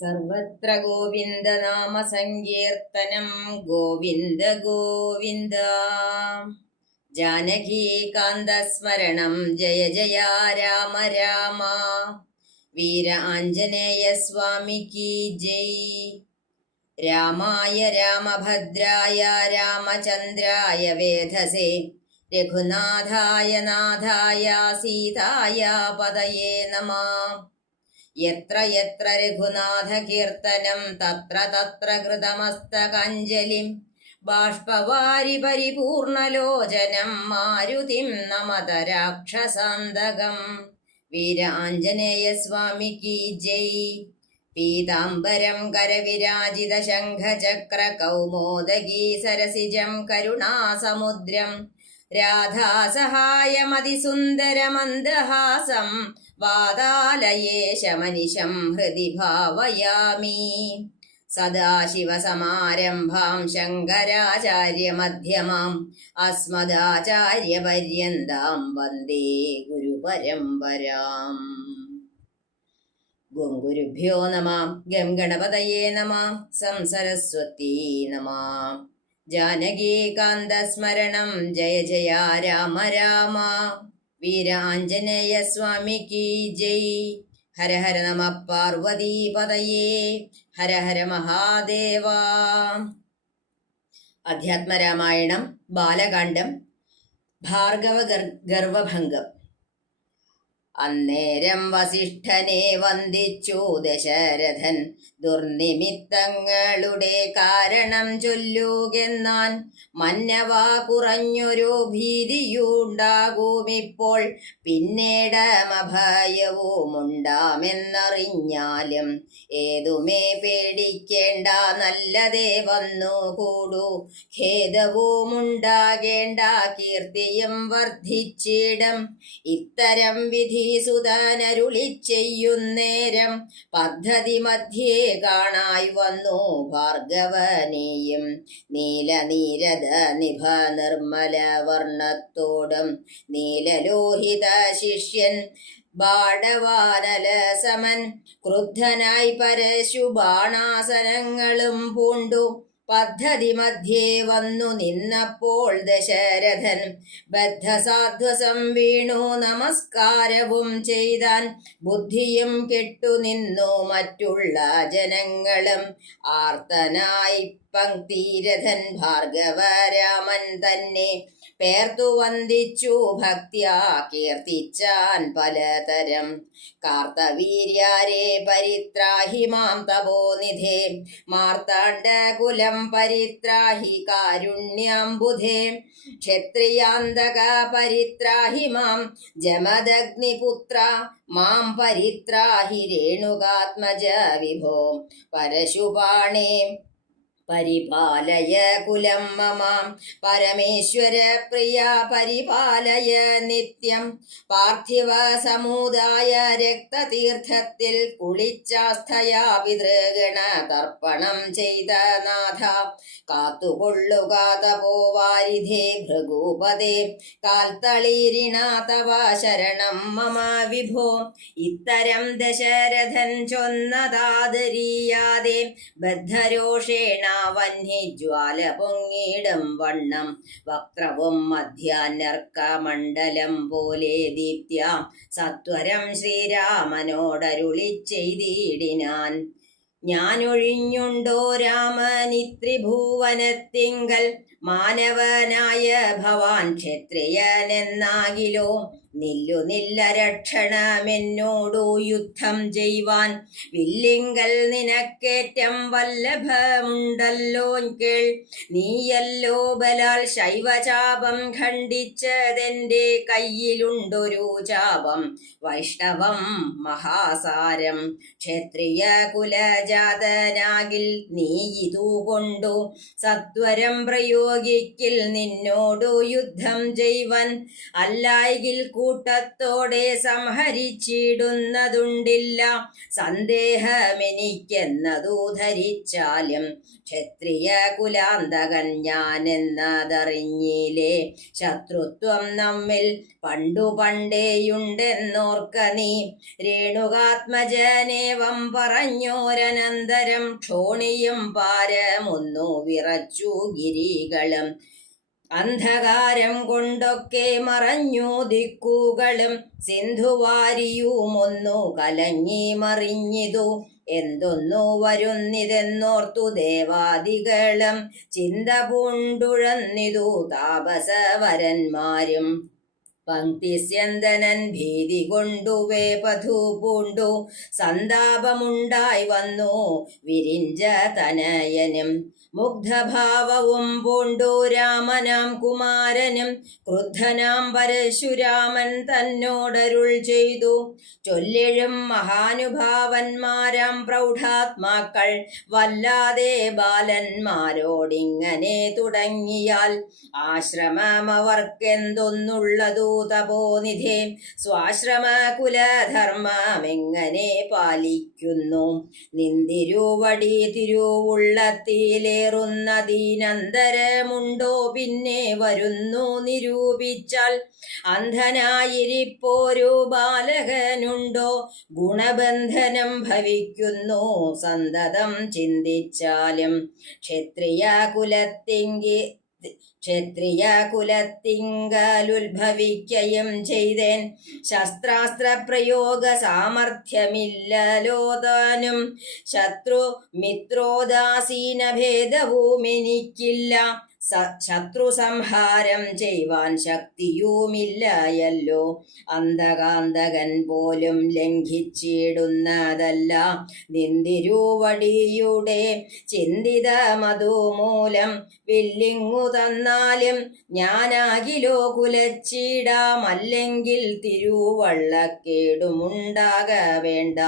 സർവത്ര ഗോവിന്ദ നാമ സങ്കീർത്തനം ഗോവിന്ദ ഗോവിന്ദ ജാനകീകാന്ത സ്മരണം ജയ ജയ രാമ രാമ. വീര ആഞ്ജനേയ സ്വാമിക്ക് ജയ്. രാമായ രാമഭദ്രായ രാമചന്ദ്രായ വേധസേ. രഘുനാഥായ നാഥായ സീതായ പതയേ നമഃ. യത്ര യത്ര രഘുനാഥ കീർത്തനം തത്ര തത്ര കൃതമസ്തകാഞ്ജലിം ബാഷ്പവാരി പരിപൂർണലോചനം മാരുതിം നമത രാക്ഷസാന്തകം വീരാഞ്ജനേയ സ്വാമിക്ക് ജയ്. പീതാംബരം കരവിരാജിത ശംഖചക്ര കൗമോദഗീ സരസിജം കരുണാസമുദ്രം രാധാസഹായമതിസുന്ദരമന്ദഹാസം വാതാലയേശമനിശം ഹൃദി ഭാവയാമി. സദാശിവസമാരംഭാം ശങ്കരാചാര്യമധ്യമാം അസ്മദാചാര്യപര്യന്താം വന്ദേ ഗുരുപരമ്പരാം. ഗും ഗുരുഭ്യോ നമ. ഗം ഗണപതയേ നമ. സംസരസ്വതീ നമ. ജാനകീകാന്തസ്മരണം. ജയ ജയ രാമ രാമ. വീരാഞ്ജനേയ സ്വാമിക്ക് ജയ്. ഹര ഹര നമ പാർവതീപതയേ ഹര ഹര മഹാദേവ. അധ്യാത്മരാമായണം ബാലകാണ്ഡം ഭാർഗവ ഗർ- ഗർവഭംഗം. അന്നേരം വസിഷ്ഠനെ വന്ദിച്ചു ദശരഥൻ. ദുർനിമിത്തങ്ങളുടെ കാരണം ചൊല്ലുകെന്നാൻ മന്നവാ കുറഞ്ഞൊരു ഭീതിയുണ്ടാകുമിപ്പോൾ പിന്നീടമഭയവുമുണ്ടാമെന്നറിഞ്ഞാലും ഏതുമേ പേടിക്കേണ്ട നല്ലതേ വന്നു കൂടൂ ഖേദവുമുണ്ടാകേണ്ട കീർത്തിയും വർദ്ധിച്ചിടം. ഇത്തരം വിധിസുതനരുളി ചെയ്യുന്നേരം പദ്ധതി മധ്യേ കാണായി വന്നു ഭാർഗവനെയും. നീലനീരത നിഭ നിർമ്മല വർണത്തോടും നീലലോഹിത ശിഷ്യൻ ബാടവാനലസമൻ ക്രുദ്ധനായി പരശു ബാണാസനങ്ങളും പൂണ്ടു പദ്ധതി മധ്യേ വന്നു നിന്നപ്പോൾ ദശരഥൻ ബദ്ധസാധ്വസം വീണു. നമസ്കാരവും ചെയ്താൻ ബുദ്ധിയും കെട്ടുനിന്നു മറ്റുള്ള ജനങ്ങളും. ആർത്തനായി പങ്ക്തിരഥൻ ഭാർഗവരാമൻ തന്നെ പേർത്തു വന്ദിച്ചു ഭക്തിയാ കീർത്തിച്ചാൻ പലതരം. കാർത്തവീര്യാരെ പരിത്രാഹി മാം തപോനിധേ മാർത്താണ്ഡകുലം പരിത്രാഹി കാരുണ്യാംബുധേ. ക്ഷത്രിയാന്തക പരിത്രാഹി മാം ജമദഗ്നിപുത്ര. മാം പരിത്രാഹി രേണുകാത്മജ വിഭോ. പരശുപാണേ. പരിപാലയ കുലം മമാം. പരമേശ്വര പ്രിയ പരിപാലയ നിത്യം. പാർത്ഥിവ സമുദായ രക്തതീർത്ഥത്തിൽ കുളിച്ചാസ്ഥയാ പിതൃഗണ തർപ്പണം ചെയ്ത നാഥ. കാത്തുകൊള്ളുക തപോവാരിധേ ഭൃഗൂപതേ. കാൽത്തളീരിണാതവ ശരണം മമ വിഭോ. ഇത്തരം ദശരഥൻ ചൊന്നതാദരീയാതെ ബദ്ധരോഷേണ വഹ്നിജ്വാല പൊങ്ങിടും വണ്ണം. വക്രവും മധ്യാനർക്കമണ്ഡലം പോലെ ദീപ്യ സത്വരം ശ്രീരാമനോടരുളി ചെയ്തിടിനാൻ. ഞാനൊഴിഞ്ഞുണ്ടോ രാമനിത്രിഭുവനത്തിങ്കൽ? മാനവനായ ഭവാൻ ക്ഷത്രിയനെന്നാകിലോ? നില്ലു നില്ല രക്ഷണമെന്നോടു യുദ്ധം ചെയ്യുവാൻ വില്ലിങ്കൽ നിനക്കേറ്റം വല്ലഭമുണ്ടല്ലോ കേൾ. നീയല്ലോ ബലാൽ ശൈവചാപം ഖണ്ഡിച്ചതെന്റെ കയ്യിലുണ്ടൊരു ചാപം. വൈഷ്ണവം മഹാസാരം. ക്ഷത്രിയ കുലജാതനാകിൽ നീ ഇതു കൊണ്ടു സത്വരം പ്രയോഗിക്കിൽ നിന്നോടു യുദ്ധം ചെയ്വൻ അല്ലായെങ്കിൽ കൂട്ടത്തോടെ സംഹരിച്ചിടുന്നതുണ്ടില്ല. സന്ദേഹമെനിക്കെന്നതു ധരിച്ചാലും ക്ഷത്രിയ കുലാന്തകൻ ഞാനെന്നതറിഞ്ഞിലേ ശത്രുത്വം നമ്മിൽ പണ്ടു പണ്ടേയുണ്ടെന്നോർക്ക നീ രേണുകാത്മജനേവം പറഞ്ഞോരനന്തരം ക്ഷോണിയും പാരമൊന്നു വിറച്ചു ഗിരികളും അന്ധകാരം കൊണ്ടൊക്കെ മറഞ്ഞു ദിക്കുകളും സിന്ധുവാരിയുമൊന്നു കലങ്ങി മറിഞ്ഞിതു. എന്തൊന്നു വരുന്നിതെന്നോർത്തു ദേവാദികളും ചിന്ത പൂണ്ടുഴന്നിതു താപസവരന്മാരും. പങ്ക്തിസ്യന്തനൻ ഭീതി കൊണ്ടു വേപധു പൂണ്ടു. സന്താപമുണ്ടായി വന്നു വിരിഞ്ച തനയനും മുഗ്ധഭാവവും പൂണ്ടു രാമനാം കുമാരനും. ക്രുദ്ധനാം പരശുരാമൻ തന്നോടരുൾ ചെയ്തു. ചൊല്ലിഴും മഹാനുഭാവന്മാരാം പ്രൗഢാത്മാക്കൾ. വല്ലാതെ ബാലന്മാരോടിങ്ങനെ തുടങ്ങിയാൽ ആശ്രമമവർക്കെന്തൊന്നുള്ളതു? തപോനിധേ സ്വാശ്രമ കുലധർമ്മമെങ്ങനെ പാലിക്കുന്നു? നിന്തിരുവടി തിരുവുള്ളത്തിലേറുന്നതിനന്തരമുണ്ടോ? പിന്നെ വരുന്നു നിരൂപിച്ചാൽ അന്ധനായിരിപ്പോരു ബാലകനുണ്ടോ? ഗുണബന്ധനം ഭവിക്കുന്നു സന്തതം ചിന്തിച്ചാലും ക്ഷത്രിയ കുലത്തിങ്കി ക്ഷത്രിയ കുലത്തിങ്കലുത്ഭവിക്കയും ചെയ്തേൻ. ശസ്ത്രാസ്ത്ര പ്രയോഗ സാമർഥ്യമില്ലലോ താനും ശത്രു മിത്രോദാസീന ഭേദവും എനിക്കില്ല. ശത്രു സംഹാരം ചെയ്യുവാൻ ശക്തിയുമില്ലായല്ലോ. അന്ധകാന്തകൻ പോലും ലംഘിച്ചിടുന്നതല്ല. നിന്തിരുവടിയുടെ ചിന്തിത മൂലം വില്ലിങ്ങു തന്നാലും ഞാനാകിലോ കുലച്ചിടാമല്ലെങ്കിൽ തിരുവള്ളക്കേടുമുണ്ടാക വേണ്ട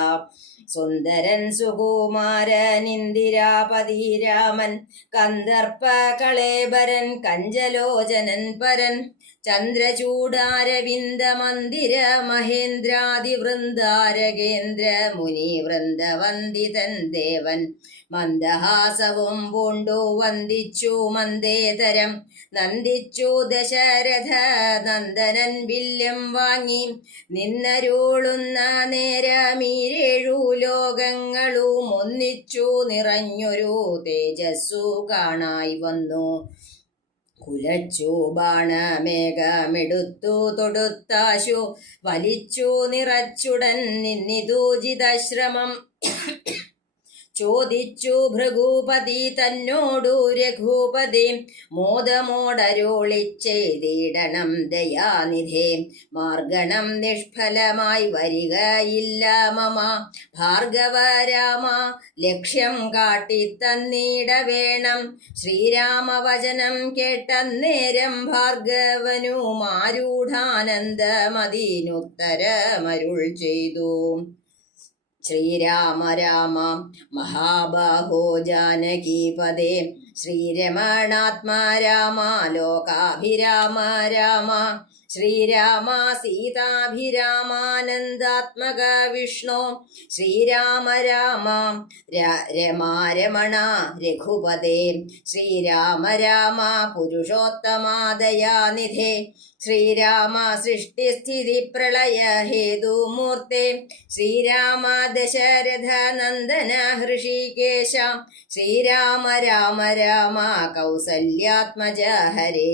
സുന്ദരൻ സുകുമാരൻ ഇന്ദിരാപതി രാമൻ കന്ദർപ്പ കളേബരൻ കഞ്ചലോചനൻ പരൻ ചന്ദ്രചൂടാരവിന്ദ മന്ദിര മഹേന്ദ്രാദി വൃന്ദാരകേന്ദ്ര മുനി വൃന്ദവന്ദിതൻ ദേവൻ. മന്ദഹാസവും പൂണ്ടു വന്ദിച്ചു മന്ദേതരം. നന്ദിച്ചു ദശരഥ നന്ദനൻ വില്യം വാങ്ങി. നിന്നരുളുന്ന നേരമീരേഴു ലോകങ്ങളും ഒന്നിച്ചു നിറഞ്ഞൊരു തേജസ്സു കാണായി വന്നു. കുലച്ചു ബാണമേഘമെടുത്തു തൊടുത്താശു വലിച്ചു നിറച്ചുടൻ നിന്നിതു ജിതശ്രമം ചോദിച്ചു ഭൃഗൂപതി തന്നോടു രഘൂപതി. മോദമോടരുളിച്ചെയ്തിടണം ദയാനിധേ. മാർഗണം നിഷ്ഫലമായി വരികയില്ല മമ. ഭാർഗവരാമ ലക്ഷ്യം കാട്ടി തന്നീട വേണം ശ്രീരാമവചനം കേട്ടന്നേരം ഭാർഗവനു മാരൂഢാനന്ദമതിനുത്തരമരുൾ ചെയ്തു. ശ്രീരാമ രാമ മഹാബാഹോ ജാനകീപദേ ശ്രീരമണാത്മാ രാമ ലോകാഭിരാമ രാമ ശ്രീരാമ സീതാഭിരാമാനന്ദാത്മക വിഷ്ണു ശ്രീരാമ രാമ രമാരമണ രഘുപതേ ശ്രീരാമ രാമ പുരുഷോത്തമാദയാനിധേ ശ്രീരാമ സൃഷ്ടിസ്ഥിതി പ്രളയ ഹേതുമൂർത്തെ ശ്രീരാമ ദശരഥ നന്ദന ഹൃഷികേശ ശ്രീരാമ രാമ രാമ കൗസല്യാത്മജ ഹരേ.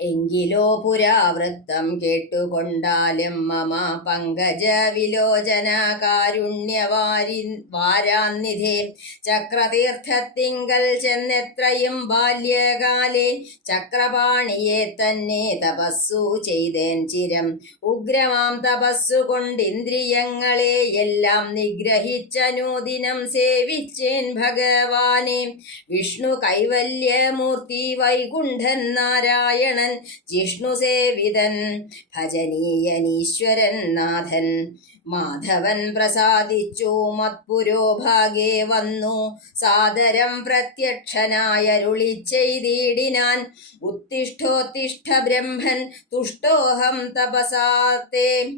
എങ്കിലോ പുരാവൃത്തം കേട്ടുകൊണ്ടാലും മമ പങ്കജ വിലോചന കാരുണ്യവാരി വാരാന്നിധേ. ചക്രതീർത്ഥത്തിങ്കൽ ചെന്നെത്രയും ബാല്യകാലേ. ചക്രപാണിയെ തന്നെ തപസ്സു ചെയ്തേൻ ചിരം. ഉഗ്രമാം തപസ്സു കൊണ്ട് ഇന്ദ്രിയങ്ങളെ എല്ലാം നിഗ്രഹിച്ചനൂദിനം സേവിച്ചേൻ ഭഗവാനെ. വിഷ്ണു കൈവല്യമൂർത്തി വൈകുണ്ഠൻ നാരായണൻ ജിഷ്ണു സേവിതൻ ഭജനീയനീശ്വരൻ നാഥൻ. മാധവൻ പ്രസാദിച്ചു മത്പുരോഭാഗേ വന്നു. സാദരം പ്രത്യക്ഷനായരുളി ചെയ്തിടിനാൻ. ഉത്തിഷ്ഠോത്തിഷ്ഠ ബ്രഹ്മൻ തുഷ്ടോഹം തപസാത്തെ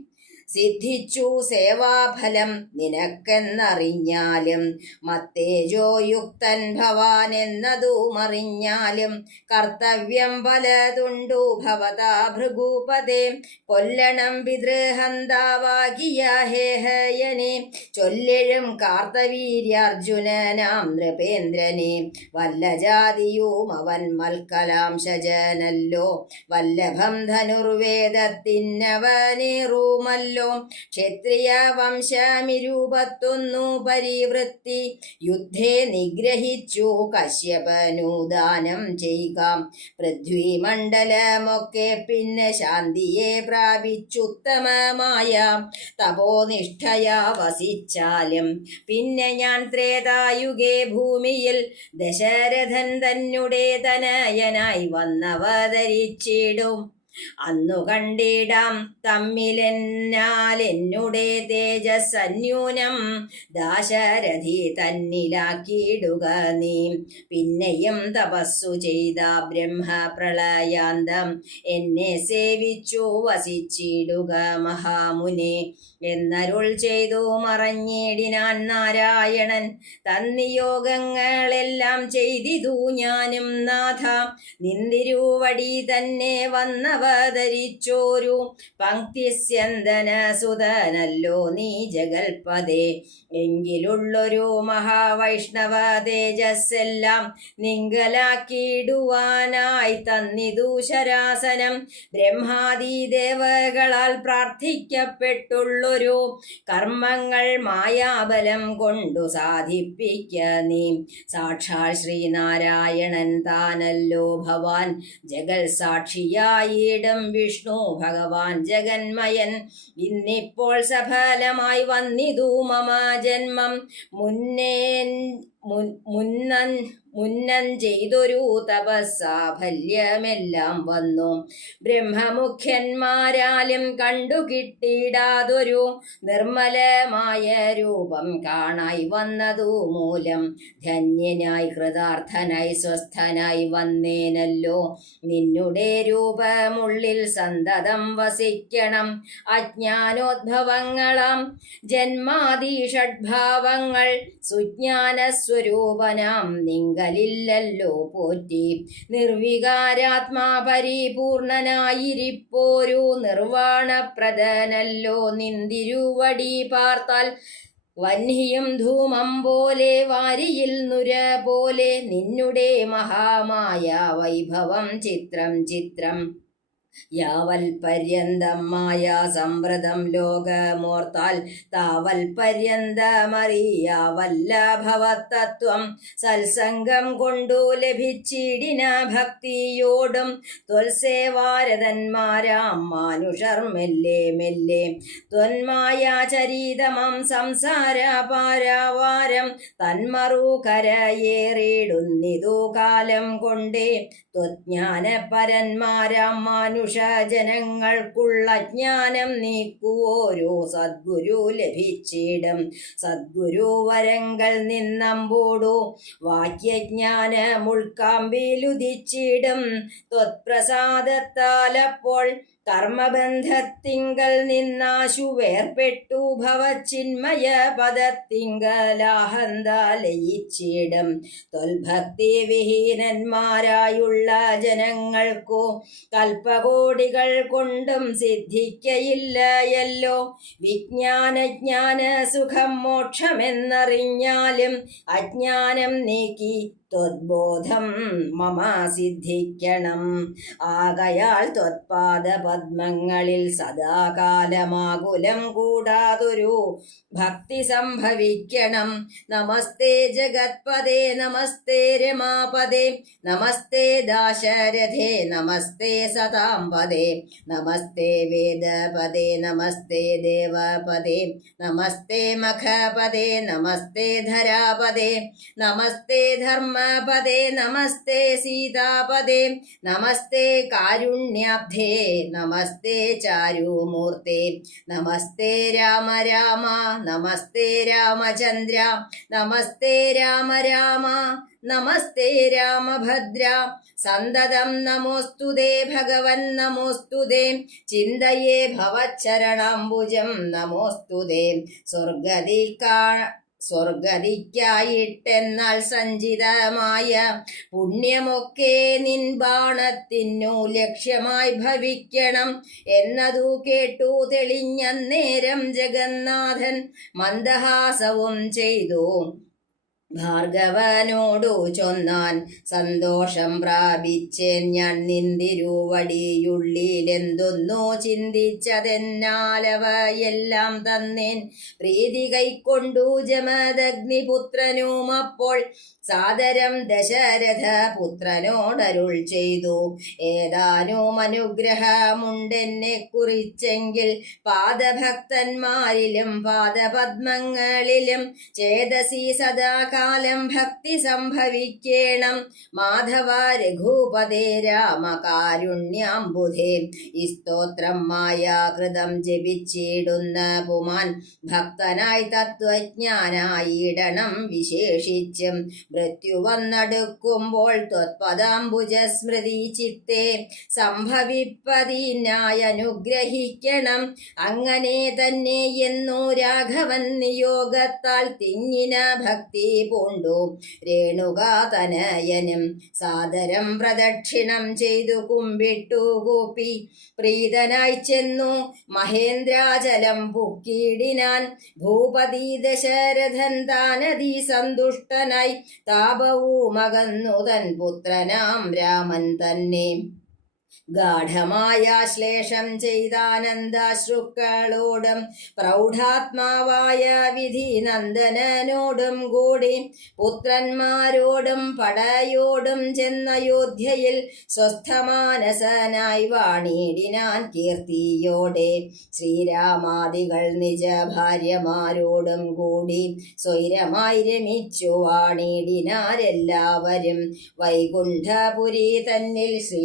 സിദ്ധിച്ചു സേവാഫലം നിനക്കെന്നറിഞ്ഞാലും മത്തേജോയുക്തൻ ഭവാൻ എന്നതുമറിഞ്ഞാലും കർത്തവ്യം പലതുണ്ടു ഭവതാ ഭൃഗൂപതേ. കൊല്ലണം പിതൃഹന്താവാകിയ ഹേഹയനെ ചൊല്ലിഴും കാർത്തവീര്യാർജുനനാം നൃപേന്ദ്രനെ. വല്ല ജാതിയും അവൻ മൽക്കലാംശജനല്ലോ വല്ലഭം ധനുർവേദത്തിനവനേറുമല്ലോ ക്ഷത്രിയ വംശമിരൂപത്തൊന്നു പരിവൃത്തി. യുദ്ധേ നിഗ്രഹിച്ചു കശ്യപനുദാനം ചെയ്യുക. പൃഥ്വിമണ്ഡലമൊക്കെ പിന്നെ ശാന്തിയെ പ്രാപിച്ചുത്തമമായ തപോനിഷ്ഠയാ വസിച്ചാലും പിന്നെ ഞാൻ ത്രേതായുഗേ ഭൂമിയിൽ ദശരഥൻ തന്നെ തനയനായി വന്നവതരിച്ചിടും. അന്നു കണ്ടിടാം തമ്മിലെന്നാൽ എന്നുടെ തേജസ് അന്യൂനം ദാശരഥി തന്നിലാക്കിയിടുക നീ. പിന്നെയും തപസ്സു ചെയ്ത ബ്രഹ്മപ്രളയാന്തം എന്നെ സേവിച്ചു വസിച്ചിടുക മഹാമുനെ. എന്നരുൾ ചെയ്തു മറഞ്ഞിടിനാൻ നാരായണൻ. തന്നിയോഗങ്ങളെല്ലാം ചെയ്തിതു ഞാനും നാഥ. നിന്തിരുവടി തന്നെ വന്നവതരിച്ചോരു പങ്ക്തിസ്യന്തന സുതനല്ലോ നീ ജഗൽപദേ എങ്കിലുള്ളൊരു മഹാവൈഷ്ണവ തേജസ്സെല്ലാം നിങ്കലാക്കിയിടുവാനായി തന്നിതു ശരാസനം. ബ്രഹ്മാദി ദേവകളാൽ പ്രാർത്ഥിക്കപ്പെട്ടുള്ളൊരു കർമ്മങ്ങൾ മായാബലം കൊണ്ടു സാധിപ്പിക്ക നീ. സാക്ഷാൽ ശ്രീനാരായണൻ താനല്ലോ ഭവാൻ ജഗൽ സാക്ഷിയായിടും വിഷ്ണു ഭഗവാൻ ജഗന്മയൻ. ഇന്നിപ്പോൾ സഫലമായി വന്നിതു മമ ജന്മം. മുന്നേ മുന്നൻ മുന്നം ചെയ്തൊരു തപസ്സാഫല്യമെല്ലാം വന്നു. ബ്രഹ്മമുഖ്യന്മാരാലും കണ്ടു കിട്ടിയിടാതൊരു നിർമ്മലമായ രൂപം കാണായി വന്നതു മൂലം ധന്യനായി കൃതാർത്ഥനായി സ്വസ്ഥനായി വന്നേനല്ലോ. നിന്നുടെ രൂപമുള്ളിൽ സന്തതം വസിക്കണം. അജ്ഞാനോദ്ഭവങ്ങളാം ജന്മാദി ഷഡ്ഭാവങ്ങൾ സുജ്ഞാനസ്വരൂപനാം നിങ്കലില്ലല്ലോ പോറ്റി. നിർവികാരാത്മാ പരിപൂർണനായിരിപ്പോരു നിർവാണപ്രദനല്ലോ നിന്തിരുവടി പാർത്താൽ. വന്ഹിയും ധൂമം പോലെ വാരിയിൽ നുര പോലെ നിന്നുടെ മഹാമായ വൈഭവം ചിത്രം ചിത്രം. യാവൽ പര്യന്തം മായാ സമ്പ്രദം ലോകമോർത്താൽ താവൽ പര്യന്തമറിയാവല്ല ഭവത്തത്വം സത്സംഗം കൊണ്ടു ലഭിച്ചിടിന ഭക്തിയോടും ത്വൽസേവാരതന്മാരാം മാനുഷർ മെല്ലെ മെല്ലെ ത്വന്മായാചരീതമം സംസാര പാരാവാരം തന്മറു കരയേറിടുന്നിതു കാലം കൊണ്ടേ ത്വജ്ഞാനപരന്മാരാം മാനുഷജനങ്ങൾക്കുള്ള ജ്ഞാനം നീക്കുവോരോ സദ്ഗുരു ലഭിച്ചിടും. സദ്ഗുരുവരങ്ങൾ നിന്നമ്പോടു വാക്യജ്ഞാനമുൾക്കാമ്പിലുദിച്ചിടും ത്വത്പ്രസാദത്താലപ്പോൾ കർമ്മബന്ധത്തിങ്കൽ നിന്നാശു വേർപെട്ടു ഭവചിന്മയ പദത്തിങ്കലാഹന്ത ലയിച്ചിടും. തൊൽഭക്തി വിഹീനന്മാരായുള്ള ജനങ്ങൾക്കോ കൽപ്പകോടികൾ കൊണ്ടും സിദ്ധിക്കയില്ലയല്ലോ. വിജ്ഞാനജ്ഞാന സുഖം മോക്ഷമെന്നറിഞ്ഞാലും അജ്ഞാനം നീക്കി ത്വദ്ബോധം മമ സിദ്ധിക്കണം. ആകയാൽ ത്വത്പാദ പദ്മങ്ങളിൽ സദാകാലമാകുലം കൂടാതൊരു ഭക്തി സംഭവിക്കണം. നമസ്തേ ജഗത്പദേ നമസ്തേ രമാപദേ നമസ്തേ ദാശരഥേ നമസ്തേ സതാംപദേ നമസ്തേ വേദപദേ നമസ്തേ ദേവപദേ നമസ്തേ മഖപദേ നമസ്തേ ധരാപദേ നമസ്തേ ധർമ്മപദേ നമസ്തേ സീതാപദേ നമസ്തേ കാരുണ്യാബ്ധേ നമ നമസ്തേ ചാരുമൂർത്തേ നമസ്തേ രാമ രാമ നമസ്തേ രാമചന്ദ്ര നമസ്തേ രാമ രാമ നമസ്തേ രാമഭദ്ര സന്തതം നമോസ്തുതേ ഭഗവൻ നമോസ്തുതേ ചിന്തയേ ഭവച്ചരണാംബുജം നമോസ്തുതേ സ്വർഗതി കാ സ്വർഗതിക്കായിട്ടെന്നാൽ സഞ്ചിതമായ പുണ്യമൊക്കെ നിൻ ബാണത്തിനു ലക്ഷ്യമായി ഭവിക്കണം എന്നതു കേട്ടു തെളിഞ്ഞ നേരം ജഗന്നാഥൻ മന്ദഹാസവും ചെയ്തു. ഭാർഗവനോടു ചൊന്നാൻ സന്തോഷം പ്രാപിച്ചേൻ ഞാൻ നിന്തിരുവടിയുള്ളിലെന്തൊന്നു ചിന്തിച്ചതെന്നാലവയെല്ലാം തന്നേൻ. പ്രീതി കൈക്കൊണ്ടു ജമദഗ്നിപുത്രനും അപ്പോൾ സാദരം ദശരഥ പുത്രനോടരുൾ ചെയ്തു. ഏതാനും അനുഗ്രഹമുണ്ടെന്നെ കുറിച്ചെങ്കിൽ പാദഭക്തന്മാരിലും പാദപത്മങ്ങളിലും ചേതസി സദാകാലം ഭക്തി സംഭവിക്കേണം. മാധവ രഘുപതേ രാമകാരുണ്യാംബുധേ. ഈ സ്തോത്രം മായാകൃതം ജപിച്ചിടുന്ന പുമാൻ ഭക്തനായി തത്വജ്ഞാനായിടണം വിശേഷിച്ചും മൃത്യു ത്വത്പദാംബുജ സ്മൃതി ചിത്തെ സംഭവിപ്പതിനായി അനുഗ്രഹിക്കണം. അങ്ങനെ തന്നെ എന്നോ രാഘവൻ നിയോഗത്താൽ തിങ്ങിന ഭക്തി പൂണ്ടു. രേണുകാതനയനും സാദരം പ്രദക്ഷിണം ചെയ്തു കുമ്പിട്ടു കൂപ്പി. പ്രീതനായി ചെന്നു മഹേന്ദ്രാചലം പുക്കിയിടിനാൻ ഭൂപതി ദശരഥൻ താനതി സന്തുഷ്ടനായി. താപവുമകന്നു തൻ പുത്രനാം രാമൻ തന്നെ. ഗാഠമായ ശ്ലേഷം ചെയ്താനന്ദാശ്രുക്കളോടും പ്രൗഢാത്മാവായ വിധി നന്ദനനോടും കൂടി പുത്രന്മാരോടും പടയോടും ചെന്നയോധ്യയിൽ സ്വസ്ഥമാനസനായി വാണിടിനാൻ കീർത്തിയോടെ ശ്രീരാമാദികൾ നിജ ഭാര്യമാരോടും കൂടി സ്വൈരമായി രമിച്ചു വാണിടിനാരെല്ലാവരും വൈകുണ്ഠപുരി തന്നിൽ ശ്രീ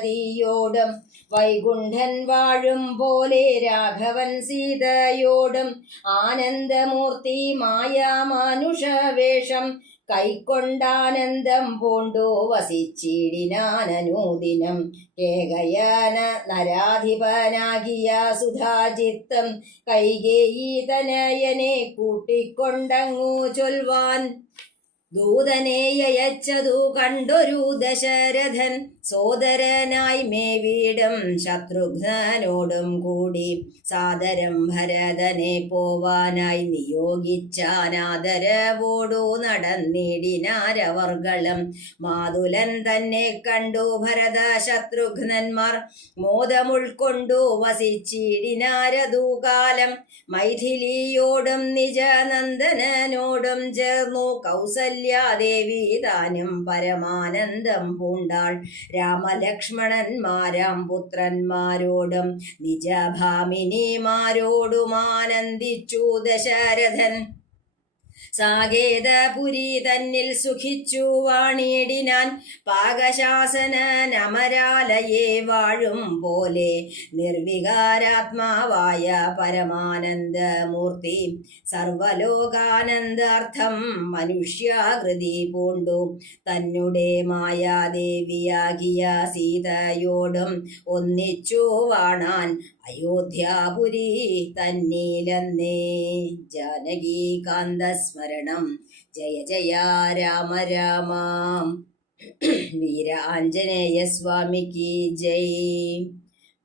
ഭഗവതിയോടും വൈകുണ്ഠൻ വാഴും പോലെ രാഘവൻ സീതയോടും ആനന്ദമൂർത്തി മായാമാനുഷവേഷം കൈക്കൊണ്ടാനന്ദം പൂണ്ടു വസിച്ചിടിനാനനൂദിനം കേകയാന നരാധിപനാകിയ സുധാജിത്തം കൈകേയി തനയനെ കൂട്ടിക്കൊണ്ടങ്ങു ചൊൽവാൻ ദൂതനെയച്ചതു കണ്ടൊരു ദശരഥൻ സോദരനായി മേവീടും ശത്രുഘ്നോടും കൂടി സാദരം ഭരതനെ പോവാനായി നിയോഗിച്ചാനാദരവോടു നടന്നിടിനാരവർകളും മാതുലൻ തന്നെ കണ്ടു ഭരത ശത്രുഘ്നന്മാർ മോദമുൾക്കൊണ്ടു വസിച്ചിടിനാരതു കാലം മൈഥിലിയോടും നിജനന്ദനോടും ചേർന്നു കൗസല്യാദേവി താനും പരമാനന്ദം പൂണ്ടാൾ. രാമലക്ഷ്മണന്മാരാം പുത്രന്മാരോടും നിജഭാമിനിമാരോടും ആനന്ദിച്ചു ദശരഥൻ. സാകേതപുരി തന്നിൽ സുഖിച്ചു വാണിടിനാൻ പാകശാസനമരാലയെ വാഴും പോലെ നിർവികാരാത്മാവായ പരമാനന്ദമൂർത്തി. സർവലോകാനന്ദാർത്ഥം മനുഷ്യാകൃതി പൂണ്ടു. തന്നെ മായാദേവിയാകിയ സീതയോടും ഒന്നിച്ചു വാണാൻ അയോധ്യാപുരി തന്നീലന്നേ. ജാനകീകാന്തസ്മരണം ജയ ജയ രാമ രാമ. വീര ആഞ്ജനേയ സ്വാമിക്ക് ജയ്.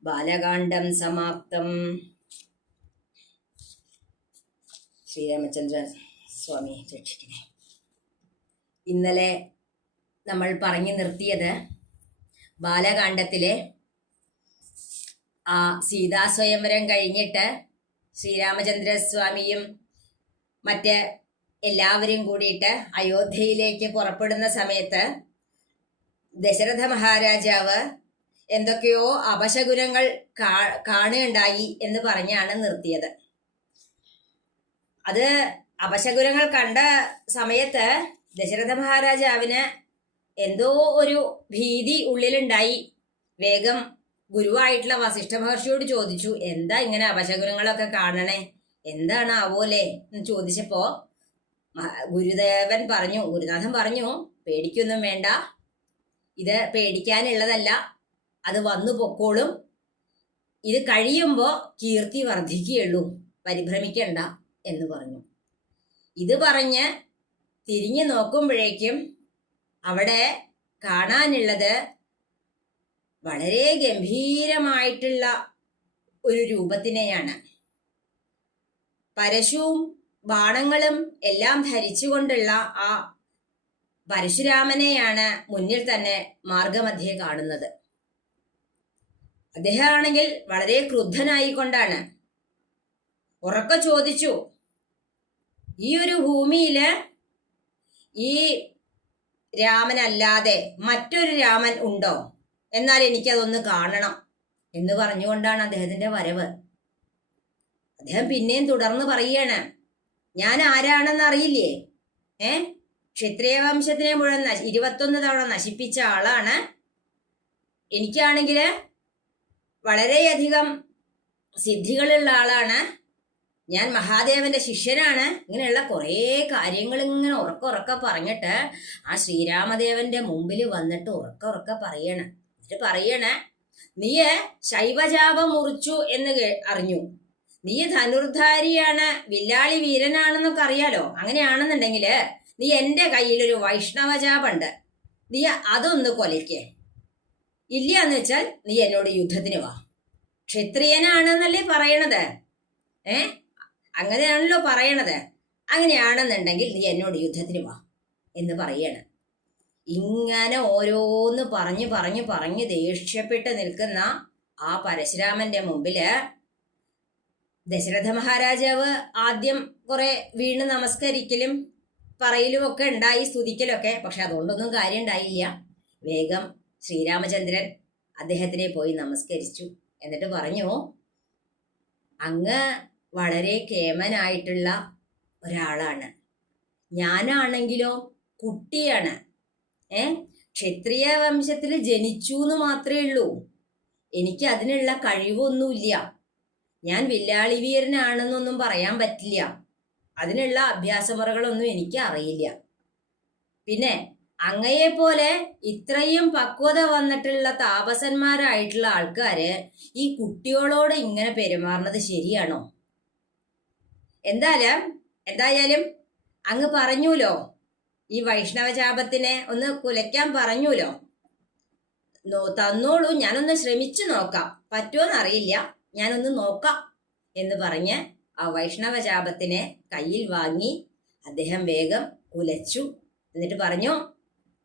ബാലകാണ്ഡം സമാപ്തം. ശ്രീരാമചന്ദ്ര സ്വാമി രക്ഷിക്കണേ. ഇന്നലെ നമ്മൾ പറഞ്ഞു നിർത്തിയത് ബാലകാണ്ഡത്തിലെ ആ സീതാസ്വയംവരം കഴിഞ്ഞിട്ട് ശ്രീരാമചന്ദ്രസ്വാമിയും മറ്റ് എല്ലാവരും കൂടിയിട്ട് അയോധ്യയിലേക്ക് പുറപ്പെടുന്ന സമയത്ത് ദശരഥ മഹാരാജാവ് എന്തൊക്കെയോ അപശകുനങ്ങൾ കാ കാണുകയുണ്ടായി എന്ന് പറഞ്ഞാണ് നിർത്തിയത്. അത് അപശകുനങ്ങൾ കണ്ട സമയത്ത് ദശരഥ മഹാരാജാവിന് എന്തോ ഒരു ഭീതി ഉള്ളിലുണ്ടായി. വേഗം ഗുരുവായിട്ടുള്ള വസിഷ്ഠ മഹർഷിയോട് ചോദിച്ചു എന്താ ഇങ്ങനെ അപശകുനങ്ങളൊക്കെ കാണണേ? എന്താണ് ആവോലെ എന്ന് ചോദിച്ചപ്പോ ഗുരുദേവൻ പറഞ്ഞു ഗുരുനാഥൻ പറഞ്ഞു പേടിക്കൊന്നും വേണ്ട. ഇത് പേടിക്കാനുള്ളതല്ല. അത് വന്നു പൊക്കോളും. ഇത് കഴിയുമ്പോ കീർത്തി വർദ്ധിക്കുകയുള്ളൂ. പരിഭ്രമിക്കണ്ട. എന്ന് പറഞ്ഞു. ഇത് പറഞ്ഞ് തിരിഞ്ഞു നോക്കുമ്പോഴേക്കും അവിടെ കാണാനുള്ളത് വളരെ ഗംഭീരമായിട്ടുള്ള ഒരു രൂപത്തിനെയാണ്. പരശുവും ബാണങ്ങളും എല്ലാം ധരിച്ചുകൊണ്ടുള്ള ആ പരശുരാമനെയാണ് മുന്നിൽ തന്നെ മാർഗമധ്യേ കാണുന്നത്. അദ്ദേഹമാണെങ്കിൽ വളരെ ക്രുദ്ധനായിക്കൊണ്ടാണ്. ഉറക്ക ചോദിച്ചു ഈ ഒരു ഭൂമിയിൽ ഈ രാമനല്ലാതെ മറ്റൊരു രാമൻ ഉണ്ടോ? എന്നാൽ എനിക്കതൊന്ന് കാണണം എന്ന് പറഞ്ഞുകൊണ്ടാണ് അദ്ദേഹത്തിന്റെ വരവ്. അദ്ദേഹം പിന്നെയും തുടർന്ന് പറയാണ് ഞാൻ ആരാണെന്ന് അറിയില്ലേ? ഏ? ക്ഷത്രിയ വംശത്തിനെ മുഴുവൻ ഇരുപത്തൊന്ന് തവണ നശിപ്പിച്ച ആളാണ്. എനിക്കാണെങ്കിൽ വളരെയധികം സിദ്ധികളുള്ള ആളാണ്. ഞാൻ മഹാദേവന്റെ ശിഷ്യനാണ്. ഇങ്ങനെയുള്ള കുറേ കാര്യങ്ങൾ ഇങ്ങനെ ഉറക്ക ഉറക്ക പറഞ്ഞിട്ട് ആ ശ്രീരാമദേവന്റെ മുമ്പിൽ വന്നിട്ട് ഉറക്ക ഉറക്ക പറയണ. എന്നിട്ട് പറയണേ നീ ശൈവജാപം മുറിച്ചു എന്ന് അറിഞ്ഞു. നീ ധനുർധാരിയാണ് വില്ലാളി വീരനാണെന്നൊക്കെ അറിയാലോ? അങ്ങനെയാണെന്നുണ്ടെങ്കിൽ നീ എന്റെ കയ്യിൽ ഒരു വൈഷ്ണവജാപുണ്ട് നീ അതൊന്ന് കൊലയ്ക്ക്. ഇല്ല എന്ന് വെച്ചാൽ നീ എന്നോട് യുദ്ധത്തിന് വാ. ക്ഷത്രിയനാണെന്നല്ലേ പറയണത്? ഏ? അങ്ങനെയാണല്ലോ പറയണത്. അങ്ങനെയാണെന്നുണ്ടെങ്കിൽ നീ എന്നോട് യുദ്ധത്തിന് വാ എന്ന് പറയാണ്. ഇങ്ങനെ ഓരോന്ന് പറഞ്ഞു പറഞ്ഞു പറഞ്ഞ് ദേഷ്യപ്പെട്ട് നിൽക്കുന്ന ആ പരശുരാമന്റെ മുമ്പിൽ ദശരഥ മഹാരാജാവ് ആദ്യം കുറെ വീണ് നമസ്കരിക്കലും പറയലും ഒക്കെ ഉണ്ടായി സ്തുതിക്കലൊക്കെ. പക്ഷെ അതുകൊണ്ടൊന്നും കാര്യം ഉണ്ടായില്ല. വേഗം ശ്രീരാമചന്ദ്രൻ അദ്ദേഹത്തിനെ പോയി നമസ്കരിച്ചു. എന്നിട്ട് പറഞ്ഞു അങ്ങ് വളരെ കേമനായിട്ടുള്ള ഒരാളാണ്. ഞാനാണെങ്കിലോ കുട്ടിയാണ്. ഏ? ക്ഷത്രിയ വംശത്തിൽ ജനിച്ചു എന്ന് മാത്രമേ ഉള്ളൂ. എനിക്ക് അതിനുള്ള കഴിവൊന്നുമില്ല. ഞാൻ വില്ലാളി വീരനാണെന്നൊന്നും പറയാൻ പറ്റില്ല. അതിനുള്ള അഭ്യാസമുറകളൊന്നും എനിക്ക് അറിയില്ല. പിന്നെ അങ്ങയെ പോലെ ഇത്രയും പക്വത വന്നിട്ടുള്ള താപസന്മാരായിട്ടുള്ള ആൾക്കാര് ഈ കുട്ടികളോട് ഇങ്ങനെ പെരുമാറുന്നത് ശരിയാണോ? എന്തായാലും എന്തായാലും അങ്ങ് പറഞ്ഞൂലോ? ഈ വൈഷ്ണവ ജാപത്തിനെ ഒന്ന് കുലയ്ക്കാൻ പറഞ്ഞൂലോ? നോ- തന്നോളൂ. ഞാനൊന്ന് ശ്രമിച്ചു നോക്കാം. പറ്റുമോന്നറിയില്ല ഞാനൊന്ന് നോക്കാം എന്ന് പറഞ്ഞ് ആ വൈഷ്ണവ ജാപത്തിനെ കയ്യിൽ വാങ്ങി അദ്ദേഹം വേഗം കുലച്ചു. എന്നിട്ട് പറഞ്ഞു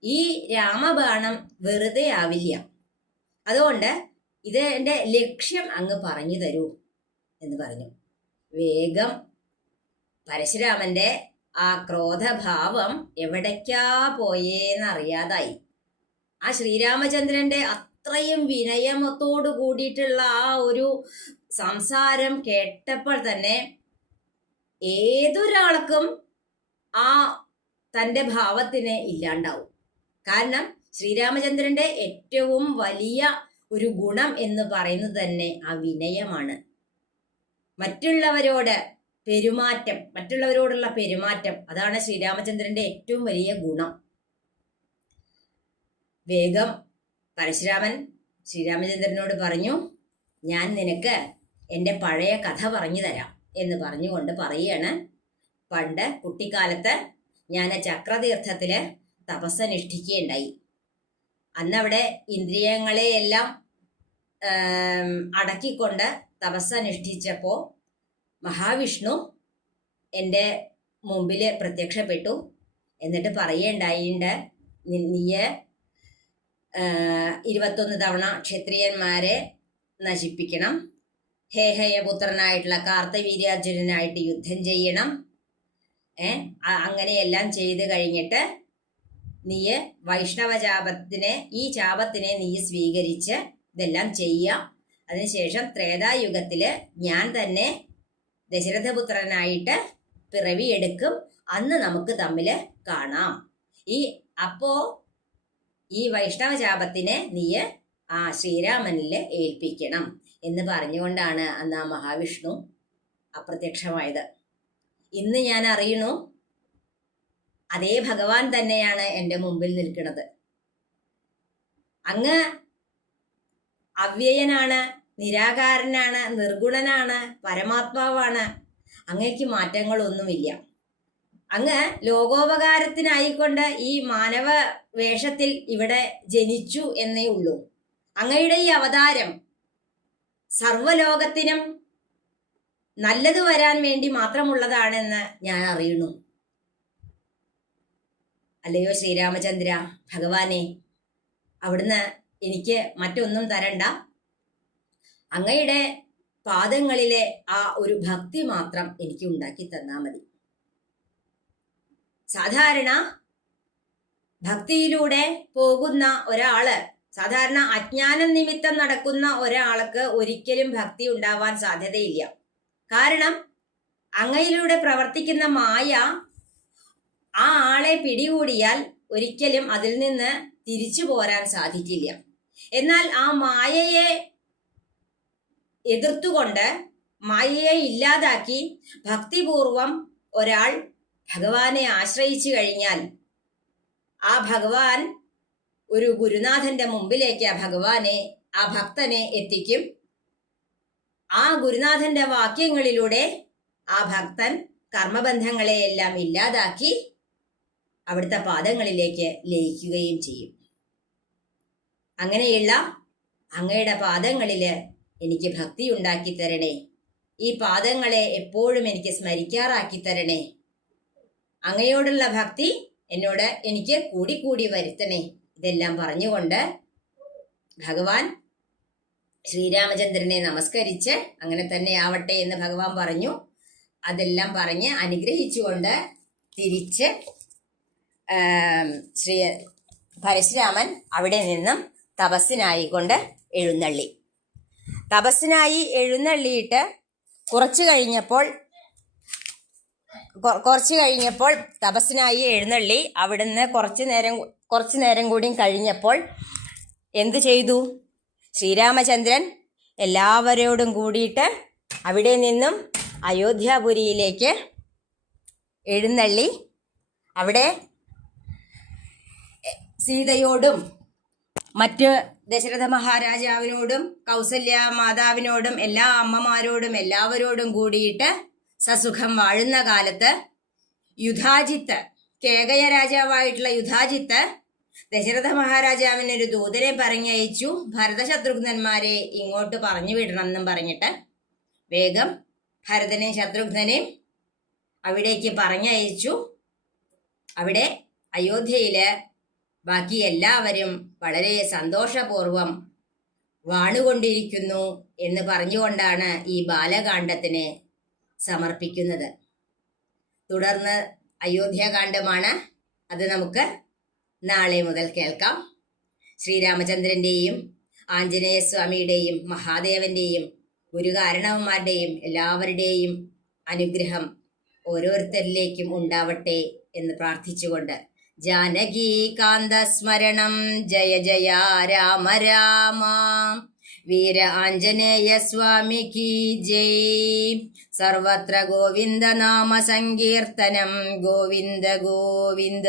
ഈ രാമബാണം വെറുതെ ആവില്ല. അതുകൊണ്ട് ഇത് എന്റെ ലക്ഷ്യം അങ്ങ് പറഞ്ഞു തരൂ എന്ന് പറഞ്ഞു. വേഗം പരശുരാമന്റെ ആ ക്രോധഭാവം എവിടേക്കാ പോയേന്നറിയാതായി. ആ ശ്രീരാമചന്ദ്രന്റെ അത്രയും വിനയമത്തോടു കൂടിയിട്ടുള്ള ആ ഒരു സംസാരം കേട്ടപ്പോൾ തന്നെ ഏതൊരാൾക്കും ആ തന്റെ ഭാവത്തിന് ഇല്ലാണ്ടാവും. കാരണം ശ്രീരാമചന്ദ്രന്റെ ഏറ്റവും വലിയ ഒരു ഗുണം എന്ന് പറയുന്നത് തന്നെ ആ വിനയമാണ്. മറ്റുള്ളവരോട് പെരുമാറ്റം മറ്റുള്ളവരോടുള്ള പെരുമാറ്റം അതാണ് ശ്രീരാമചന്ദ്രന്റെ ഏറ്റവും വലിയ ഗുണം. വേഗം പരശുരാമൻ ശ്രീരാമചന്ദ്രനോട് പറഞ്ഞു ഞാൻ നിനക്ക് എന്റെ പഴയ കഥ പറഞ്ഞു തരാം എന്ന് പറഞ്ഞുകൊണ്ട് പറയുകയാണ്. പണ്ട് കുട്ടിക്കാലത്ത് ഞാൻ ചക്രതീർത്ഥത്തിൽ തപസ്സനുഷ്ഠിക്കുകയുണ്ടായി. അന്നവിടെ ഇന്ദ്രിയങ്ങളെയെല്ലാം അടക്കിക്കൊണ്ട് തപസ്സനുഷ്ഠിച്ചപ്പോൾ മഹാവിഷ്ണു എന്റെ മുമ്പിൽ പ്രത്യക്ഷപ്പെട്ടു. എന്നിട്ട് പറയേണ്ടായിണ്ട് നീയെ ഇരുപത്തൊന്ന് തവണ ക്ഷത്രിയന്മാരെ നശിപ്പിക്കണം. ഹേഹയപുത്രനായിട്ടുള്ള കാർത്തവീര്യാർജുനനായിട്ട് യുദ്ധം ചെയ്യണം. ഏ അങ്ങനെയെല്ലാം ചെയ്ത് കഴിഞ്ഞിട്ട് നീ വൈഷ്ണവ ചാപത്തിനെ ഈ ചാപത്തിനെ നീ സ്വീകരിച്ച് ഇതെല്ലാം ചെയ്യാം. അതിനുശേഷം ത്രേതായുഗത്തിൽ ഞാൻ തന്നെ ദശരഥപുത്രനായിട്ട് പിറവിയെടുക്കും. അന്ന് നമുക്ക് തമ്മിൽ കാണാം. ഈ അപ്പോ ഈ വൈഷ്ണവ ചാപത്തിനെ നീ ആ ശ്രീരാമനിൽ ഏൽപ്പിക്കണം എന്ന് പറഞ്ഞുകൊണ്ടാണ് അന്ന് ആ മഹാവിഷ്ണു അപ്രത്യക്ഷമായത്. ഇന്ന് ഞാൻ അറിയണു അതേ ഭഗവാൻ തന്നെയാണ് എന്റെ മുമ്പിൽ നിൽക്കുന്നത്. അങ്ങ് അവ്യയനാണ് നിരാകാരനാണ് നിർഗുണനാണ് പരമാത്മാവാണ്. അങ്ങയ്ക്ക് മാറ്റങ്ങളൊന്നുമില്ല. അങ്ങ് ലോകോപകാരത്തിനായിക്കൊണ്ട് ഈ മാനവ വേഷത്തിൽ ഇവിടെ ജനിച്ചു എന്നേ ഉള്ളൂ. അങ്ങയുടെ ഈ അവതാരം സർവലോകത്തിനും നല്ലത് വരാൻ വേണ്ടി മാത്രമുള്ളതാണെന്ന് ഞാൻ അറിയുന്നു. അല്ലയോ ശ്രീരാമചന്ദ്ര ഭഗവാനെ അവിടുന്ന് എനിക്ക് മറ്റൊന്നും തരണ്ട. അങ്ങയുടെ പാദങ്ങളിലെ ആ ഒരു ഭക്തി മാത്രം എനിക്ക് ഉണ്ടാക്കി തന്നാ മതി. സാധാരണ ഭക്തിയിലൂടെ പോകുന്ന ഒരാൾ സാധാരണ അജ്ഞാനം നിമിത്തം നടക്കുന്ന ഒരാൾക്ക് ഒരിക്കലും ഭക്തി ഉണ്ടാവാൻ സാധ്യതയില്ല. കാരണം അങ്ങയിലൂടെ പ്രവർത്തിക്കുന്ന മായ ആ ആളെ പിടികൂടിയാൽ ഒരിക്കലും അതിൽ നിന്ന് തിരിച്ചു പോരാൻ സാധിക്കില്ല. എന്നാൽ ആ മായയെ എതിർത്തുകൊണ്ട് മായയെ ഇല്ലാതാക്കി ഭക്തിപൂർവം ഒരാൾ ഭഗവാനെ ആശ്രയിച്ചു കഴിഞ്ഞാൽ ആ ഭഗവാൻ ഒരു ഗുരുനാഥന്റെ മുമ്പിലേക്ക് ആ ഭഗവാനെ ആ ഭക്തനെ എത്തിക്കും. ആ ഗുരുനാഥന്റെ വാക്യങ്ങളിലൂടെ ആ ഭക്തൻ കർമ്മബന്ധങ്ങളെയെല്ലാം ഇല്ലാതാക്കി അവിടുത്തെ പാദങ്ങളിലേക്ക് ലയിക്കുകയും ചെയ്യും. അങ്ങനെയുള്ള അങ്ങയുടെ പാദങ്ങളിൽ എനിക്ക് ഭക്തി ഉണ്ടാക്കി തരണേ. ഈ പാദങ്ങളെ എപ്പോഴും എനിക്ക് സ്മരിക്കാറാക്കി തരണേ. അങ്ങയോടുള്ള ഭക്തി എന്നോട് എനിക്ക് കൂടി കൂടി വരുത്തണേ. ഇതെല്ലാം പറഞ്ഞുകൊണ്ട് ഭഗവാൻ ശ്രീരാമചന്ദ്രനെ നമസ്കരിച്ച് അങ്ങനെ തന്നെ ആവട്ടെ എന്ന് ഭഗവാൻ പറഞ്ഞു. അതെല്ലാം പറഞ്ഞ് അനുഗ്രഹിച്ചുകൊണ്ട് തിരിച്ച് ശ്രീ പരശുരാമൻ അവിടെ നിന്നും തപസ്സിനായിക്കൊണ്ട് എഴുന്നള്ളി. തപസ്സിനായി എഴുന്നള്ളിയിട്ട് കുറച്ചു കഴിഞ്ഞപ്പോൾ കുറച്ചു കഴിഞ്ഞപ്പോൾ തപസ്സിനായി എഴുന്നള്ളി. അവിടുന്ന് കുറച്ചു നേരം കുറച്ചു നേരം കൂടിയും കഴിഞ്ഞപ്പോൾ എന്തു ചെയ്തു? ശ്രീരാമചന്ദ്രൻ എല്ലാവരോടും കൂടിയിട്ട് അവിടെ നിന്നും അയോധ്യാപുരിയിലേക്ക് എഴുന്നള്ളി. അവിടെ സീതയോടും മറ്റ് ദശരഥ മഹാരാജാവിനോടും കൗസല്യ മാതാവിനോടും എല്ലാ അമ്മമാരോടും എല്ലാവരോടും കൂടിയിട്ട് സസുഖം വാഴുന്ന കാലത്ത് യുധാജിത്ത് കേകയ രാജാവായിട്ടുള്ള യുധാജിത്ത് ദശരഥ മഹാരാജാവിന് ഒരു ദൂതനെ പറഞ്ഞയച്ചു. ഭരതശത്രുഘ്നന്മാരെ ഇങ്ങോട്ട് പറഞ്ഞു വിടണം എന്നും പറഞ്ഞിട്ട് വേഗം ഭരതനെയും ശത്രുഘ്നനെയും അവിടേക്ക് പറഞ്ഞയച്ചു. അവിടെ അയോധ്യയിൽ ബാക്കി എല്ലാവരും വളരെ സന്തോഷപൂർവം വാണുകൊണ്ടിരിക്കുന്നു എന്ന് പറഞ്ഞുകൊണ്ടാണ് ഈ ബാലകാന്ഡത്തിന് സമർപ്പിക്കുന്നത്. തുടർന്ന് അയോധ്യാകാന്ഡമാണ് അത് നമുക്ക് നാളെ മുതൽ കേൾക്കാം. ശ്രീരാമചന്ദ്രന്റെയും ആഞ്ജനേയസ്വാമിയുടെയും മഹാദേവന്റെയും ഗുരുകാരണവന്മാരുടെയും എല്ലാവരുടെയും അനുഗ്രഹം ഓരോരുത്തരിലേക്കും ഉണ്ടാവട്ടെ എന്ന് പ്രാർത്ഥിച്ചുകൊണ്ട് ജാനകീകാന്ത സ്മരണം ജയ ജയ രാമ രാമ. വീര ആഞ്ജനേയ സ്വാമിക്ക് ജയ്. സർവത്ര ഗോവിന്ദ നാമ സങ്കീർത്തനം. ഗോവിന്ദ ഗോവിന്ദ.